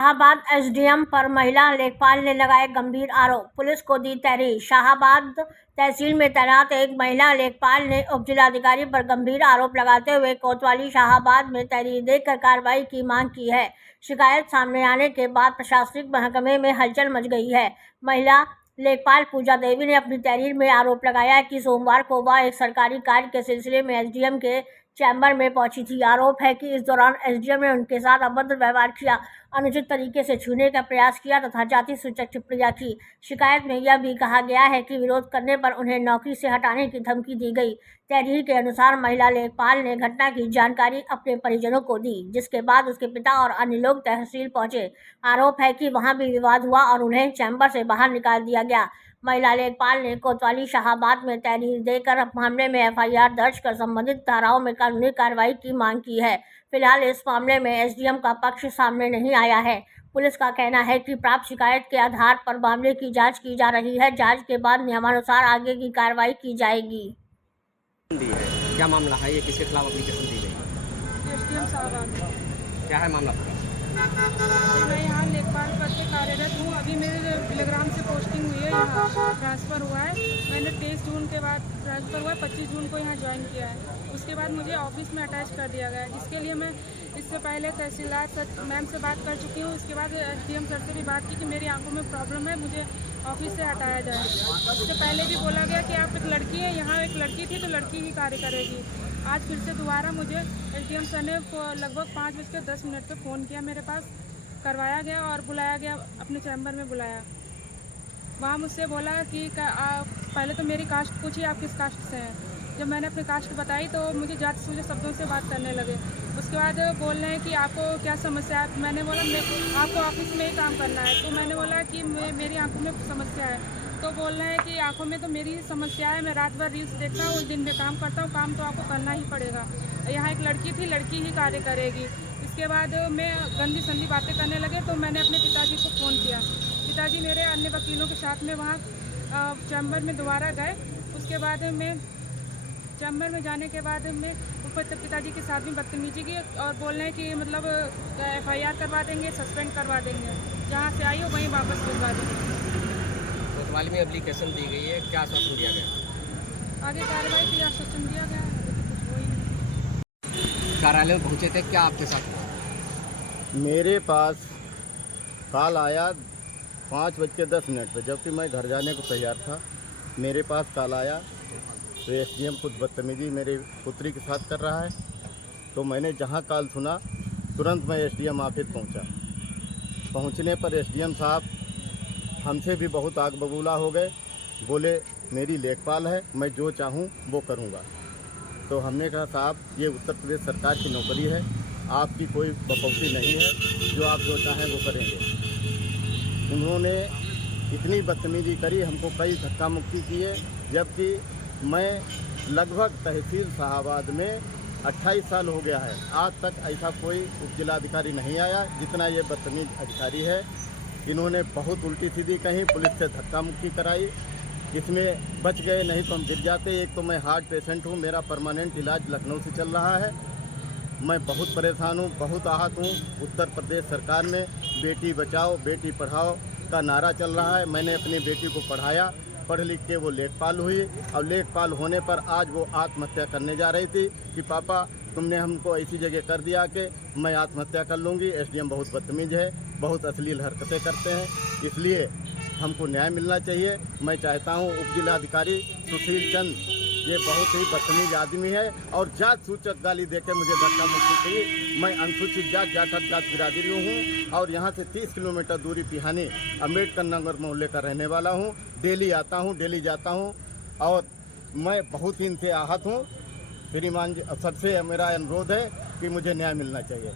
Shahabad SDM पर महिला लेखपाल ने लगाए गंभीर आरोप, पुलिस को दी तहरीर। शाहाबाद तहसील में तैनात एक महिला लेखपाल ने उपजिलाधिकारी पर गंभीर आरोप लगाते हुए कोतवाली शाहाबाद में तहरीर देकर कार्रवाई की मांग की है। शिकायत सामने आने के बाद प्रशासनिक महकमे में हलचल मच गई है। महिला लेखपाल पूजा देवी ने अपनी तहरीर में आरोप लगाया कि सोमवार को वह एक सरकारी कार्य के सिलसिले में एसडीएम के चैम्बर में पहुंची थी। आरोप है कि इस दौरान एसडीएम ने उनके साथ अभद्र व्यवहार किया, अनुचित तरीके से छूने का प्रयास किया तथा जाति सूचक टिप्पणियां की। शिकायत में यह भी कहा गया है कि विरोध करने पर उन्हें नौकरी से हटाने की धमकी दी गई। तहरीर के अनुसार महिला लेखपाल ने घटना की जानकारी अपने परिजनों को दी, जिसके बाद उसके पिता और अन्य लोग तहसील पहुंचे। आरोप है कि वहां भी विवाद हुआ और उन्हें चैम्बर से बाहर निकाल दिया गया। महिला लेखपाल ने कोतवाली शाहाबाद में तहरीर देकर मामले में एफआईआर दर्ज कर संबंधित धाराओं में कानूनी कार्रवाई की मांग की है। फिलहाल इस मामले में एसडीएम का पक्ष सामने नहीं आया है। पुलिस का कहना है कि प्राप्त शिकायत के आधार पर मामले की जांच की जा रही है। जांच के बाद नियमानुसार आगे की कार्रवाई की जाएगी। क्या मामला है, ये किसके खिलाफ एप्लीकेशन दी गई? एसडीएम साहब, क्या है मामला पूरा? मैं यहाँ लेखपाल पद पे कार्यरत हूँ। अभी मेरे टेलीग्राम से पोस्टिंग हुई है, यहाँ ट्रांसफ़र हुआ है। मैंने 23 जून के बाद ट्रांसफ़र हुआ है, 25 जून को यहाँ ज्वाइन किया है। उसके बाद मुझे ऑफिस में अटैच कर दिया गया है, जिसके लिए मैं इससे पहले तहसीलदार सर मैम से बात कर चुकी हूँ। उसके बाद एसडीएम सर से भी बात की कि मेरी आंखों में प्रॉब्लम है, मुझे ऑफिस से हटाया जाए। उससे पहले भी बोला गया कि आप एक लड़की हैं, यहाँ एक लड़की थी तो लड़की ही कार्य करेगी। आज फिर से दोबारा मुझे एसडीएम सर ने लगभग 5:10 पे फ़ोन किया, मेरे पास करवाया गया और बुलाया गया, अपने चैम्बर में बुलाया। वहाँ मुझसे बोला कि पहले तो मेरी कास्ट पूछी, आप किस कास्ट से हैं। जब मैंने अपनी कास्ट बताई तो मुझे जाति सूचक शब्दों से बात करने लगे। उसके बाद बोल रहे हैं कि आपको क्या समस्या है। मैंने बोला आपको ऑफिस में ही काम करना है। तो मैंने बोला कि मेरी आंखों में समस्या है। तो बोल रहे हैं कि आंखों में तो मेरी समस्या है, मैं रात भर रील्स देखता हूँ, दिन में काम करता हूँ, काम तो आपको करना ही पड़ेगा। यहाँ एक लड़की थी, लड़की ही कार्य करेगी। इसके बाद मैं गंदी संदी बातें करने लगे तो मैंने अपने पिताजी को फ़ोन किया। पिताजी मेरे अन्य वकीलों के साथ में वहाँ चैम्बर में दोबारा गए। उसके बाद मैं चैम्बर में जाने के बाद में पिताजी के साथ भी बदतमीजी की और बोल रहे हैं कि मतलब एफआईआर करवा देंगे, सस्पेंड करवा देंगे, जहाँ से आई हो वहीं वापस भिजवा देंगे। कोतवाली में एप्लीकेशन दी गई है, क्या आश्वासन दिया गया? आगे कार्रवाई की आश्वासन दिया गया है, कुछ हो ही नहीं। कार्यालय में पहुँचे थे, क्या आपके साथ हुआ? मेरे पास कॉल आया 5:10 पर, जबकि मैं घर जाने को तैयार था। मेरे पास कॉल आया तो एसडीएम कुछ बदतमीजी मेरे पुत्री के साथ कर रहा है। तो मैंने जहां कॉल सुना तुरंत मैं एसडीएम ऑफिस पहुंचा। पहुंचने पर एसडीएम साहब हमसे भी बहुत आग बबूला हो गए। बोले मेरी लेखपाल है, मैं जो चाहूं वो करूंगा। तो हमने कहा साहब ये उत्तर प्रदेश सरकार की नौकरी है, आपकी कोई बकौती नहीं है, जो आप जो चाहें वो करेंगे। उन्होंने इतनी बदतमीजी करी, हमको कई धक्का मुक्की किए, जबकि मैं लगभग तहसील शाहाबाद में 28 साल हो गया है, आज तक ऐसा कोई उपजिलाधिकारी नहीं आया जितना ये बदतमीज अधिकारी है। इन्होंने बहुत उल्टी सीधी कही, पुलिस से धक्का मुक्की कराई। इसमें बच गए, नहीं तो हम गिर जाते। एक तो मैं हार्ट पेशेंट हूँ, मेरा परमानेंट इलाज लखनऊ से चल रहा है। मैं बहुत परेशान हूँ, बहुत आहत हूँ। उत्तर प्रदेश सरकार ने बेटी बचाओ बेटी पढ़ाओ का नारा चल रहा है। मैंने अपनी बेटी को पढ़ाया, पढ़ लिख के वो लेखपाल हुई। और लेखपाल होने पर आज वो आत्महत्या करने जा रही थी कि पापा तुमने हमको ऐसी जगह कर दिया कि मैं आत्महत्या कर लूँगी। एसडीएम बहुत बदतमीज है, बहुत अश्लील हरकतें करते हैं, इसलिए हमको न्याय मिलना चाहिए। मैं चाहता हूँ उपजिलाधिकारी सुशील चंद ये बहुत ही बदतमीज आदमी है और जात सूचक गाली देके मुझे धक्का मुक्की की। मैं अनुसूचित जात बिरादरी हूँ और यहाँ से 30 किलोमीटर दूरी पिहानी अम्बेडकर नगर मोहल्ले का रहने वाला हूँ। डेली आता हूँ, डेली जाता हूँ और मैं बहुत ही इनसे आहत हूँ। श्रीमान जी सबसे मेरा अनुरोध है कि मुझे न्याय मिलना चाहिए।